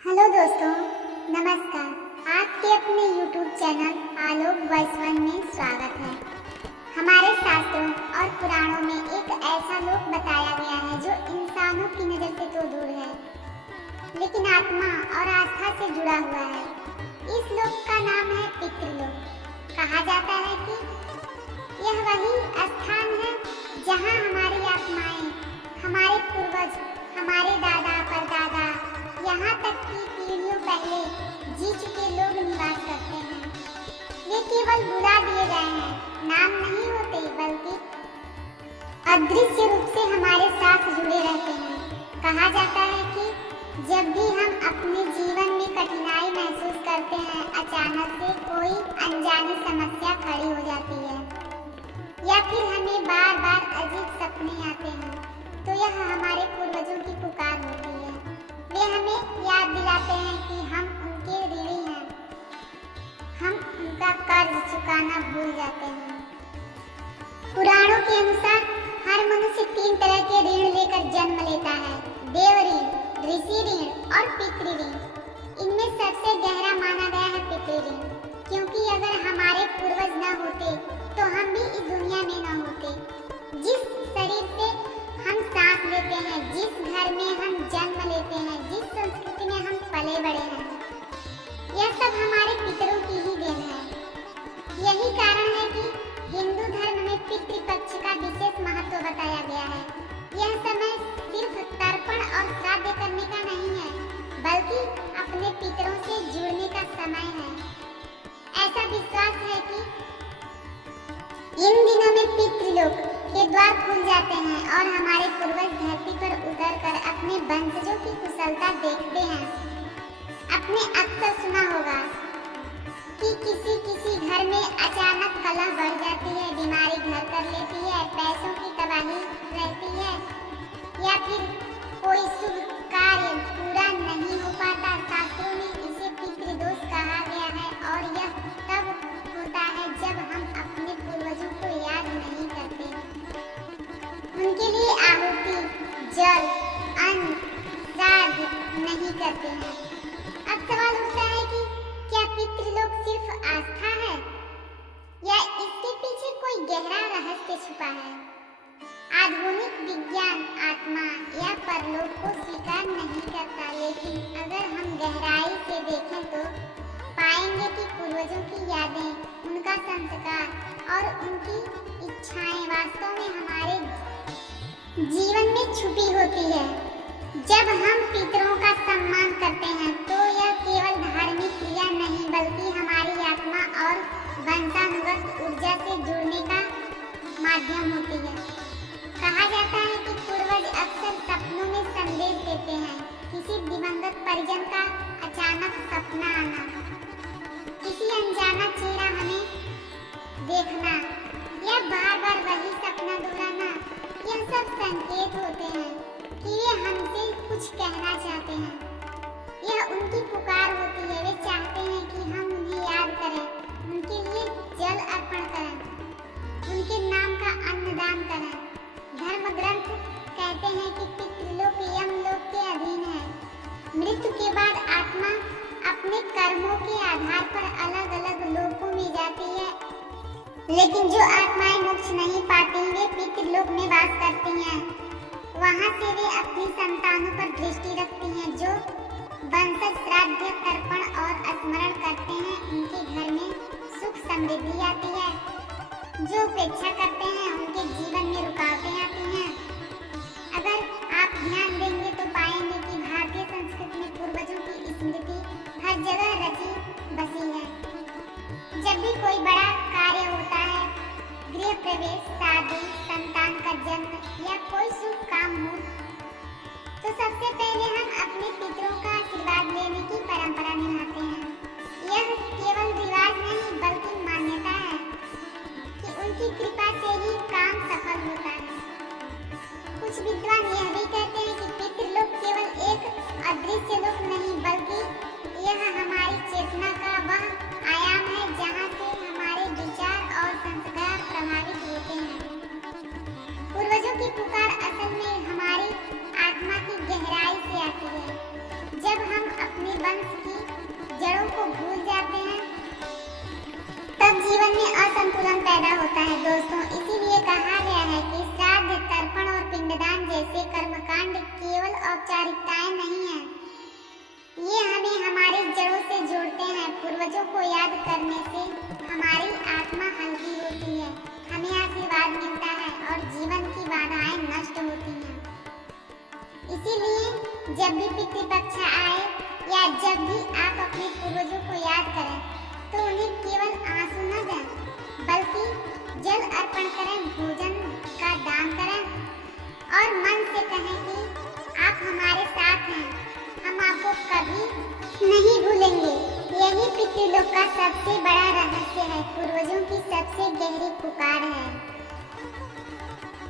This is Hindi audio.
हेलो दोस्तों, नमस्कार। आपके अपने YouTube चैनल आलोक वॉइस वन में स्वागत है। हमारे शास्त्रों और पुराणों में एक ऐसा लोक बताया गया है जो इंसानों की नजर से तो दूर है, लेकिन आत्मा और आस्था से जुड़ा हुआ है। इस लोक का नाम है पितृलोक। कहा जाता है कि यह वही स्थान है जहाँ हमारी आत्माएं, हमारे पूर्वज, हमारे दादा परदादा, यहाँ तक कि पीढ़ियों पहले जी चुके लोग निवास करते हैं। वे केवल बुला दिए गए हैं, नाम नहीं होते, बल्कि अदृश्य रूप से हमारे साथ जुड़े रहते हैं। कहा जाता है कि जब भी हम अपने जीवन में कठिनाई महसूस करते हैं, अचानक से कोई अनजानी समस्या खड़ी हो जाती है या फिर हमें बार बार अजीब सपने आते हैं, तो यह हमारे पूर्वजों की पुकार होती है। वे हमें याद दिलाते हैं कि हम उनके ऋणी हैं, हम उनका कर्ज चुकाना भूल जाते हैं। पुराणों के अनुसार हर मनुष्य 3 तरह के ऋण लेकर जन्म लेता है: देव ऋण, ऋषि ऋण और पितृ ऋण। इनमें सबसे गहरा माना गया है पितृ ऋण, क्योंकि अगर हमारे पूर्वज न होते तो हम भी इस दुनिया में न होते। जिस शरीर से हम सांस लेते हैं, जिस घर में हम जन्म लेते हैं, जिस संस्कृति में हम पले बड़े हैं, यह सब हमारे पितरों की ही देन है। यही कारण है कि हिंदू धर्म में पितृपक्ष का विशेष महत्व बताया गया है। यह समय सिर्फ तर्पण और श्राद्ध करने का नहीं है, बल्कि अपने पितरों से जुड़ने का समय है। ऐसा विश्वास है कि इन दिनों में पितृलोक के द्वार खुल जाते हैं और हमारे पूर्वज धरती पर उतरकर अपने वंशजों की कुशलता देखते हैं। आपने अक्सर सुना होगा कि किसी घर में अचानक कलह बढ़ जाती है, बीमारी घर कर लेती है, पैसों की तबाही रहती है या फिर कोई शुभ कार्य पूरा नहीं हो पाता। शास्त्रों में इसे पितृदोष कहा गया है और यह तब होता है जब हम अपने पूर्वजों को याद नहीं करते, उनके लिए आहुति, जल, अन्न, श्राद्ध नहीं करते हैं। अब सवाल उठता है कि क्या पितृलोक सिर्फ आस्था है या इसके पीछे कोई गहरा रहस्य छुपा है? आधुनिक विज्ञान आत्मा या परलोक को स्वीकार नहीं करता, लेकिन अगर हम गहराई से देखें तो पाएंगे कि पूर्वजों की यादें, उनका संस्कार और उनकी इच्छाएं वास्तव में हमारे जीवन में छुपी होती है। जब हम पितरों का सम्मान करते हैं तो यह केवल धार्मिक क्रिया नहीं, बल्कि हमारी आत्मा और वंशानुगत ऊर्जा से जुड़ने का माध्यम होती है। कहा जाता है कि पूर्वज अक्सर सपनों में संदेश देते हैं। किसी दिवंगत परिजन का अचानक सपना आना, किसी अनजाना चेहरा हमें देखना या बार बार वही सपना दोहराना, यह सब संकेत होते हैं कि वे हमसे कुछ कहना चाहते हैं। यह उनकी पुकार होती है। वे चाहते हैं कि हम उन्हें याद करें, उनके लिए जल अर्पण करें, उनके नाम का अन्नदान करें। धर्म ग्रंथ कहते हैं कि पितृलोक यमलोक के अधीन है। मृत्यु के बाद आत्मा अपने कर्मों के आधार पर अलग अलग लोकों में जाती है, लेकिन जो आत्माएं मोक्ष नहीं पाती वे पितृलोक में वास करती हैं। वहां से वे अपनी संतानों पर दृष्टि रखती हैं। जो वंशज श्राद्ध, तर्पण और स्मरण करते हैं, उनके घर में सुख समृद्धि आती है। जो उपेक्षा करते हैं, उनके जीवन में रुकावटें आती हैं। अगर आप ध्यान देंगे तो पाएंगे कि भारतीय संस्कृति में पूर्वजों की स्मृति हर जगह रची बसी है। जब भी कोई बड़ा कार्य होता है, गृह प्रवेश, शादी, संतान का जन्म या कोई शुभ काम हो, तो सबसे पहले हम अपने पितरों का आशीर्वाद लेने की परंपरा निभाते हैं। यह केवल रिवाज नहीं, बल्कि मान्यता है कि उनकी कृपा से ही काम सफल होता है। कुछ विद्वान यह भी कहते हैं कि पितृलोक केवल एक अदृश्य लोक नहीं, बल्कि यह हमारी चेतना का वह आयाम है जहाँ से हमारे विचार और संस्कार प्रभावित होते हैं। पूर्वजों की पुकार असल में हमारी आत्मा की गहराई से आती भूल जाते हैं तब जीवन में असंतुलन पैदा होता है दोस्तों। इसीलिए कहा गया है कि श्राद्ध, तर्पण और पिंडदान जैसे कर्मकांड केवल औपचारिकताएं नहीं हैं, ये हमें हमारी जड़ों से जोड़ते हैं। पूर्वजों को याद करने से हमारी आत्मा हल्की होती है, हमें आशीर्वाद मिलता है और जीवन की बाधाएं नष्ट होती हैं। इसीलिए जब भी पितृपक्ष आए या जब भी आप अपने पूर्वजों को याद करें तो उन्हें केवल आंसू न दें, बल्कि जल अर्पण करें, भोजन का दान करें और मन से कहें कि आप हमारे साथ हैं, हम आपको कभी नहीं भूलेंगे। यही पितृलोक का सबसे बड़ा रहस्य है, पूर्वजों की सबसे गहरी पुकार है।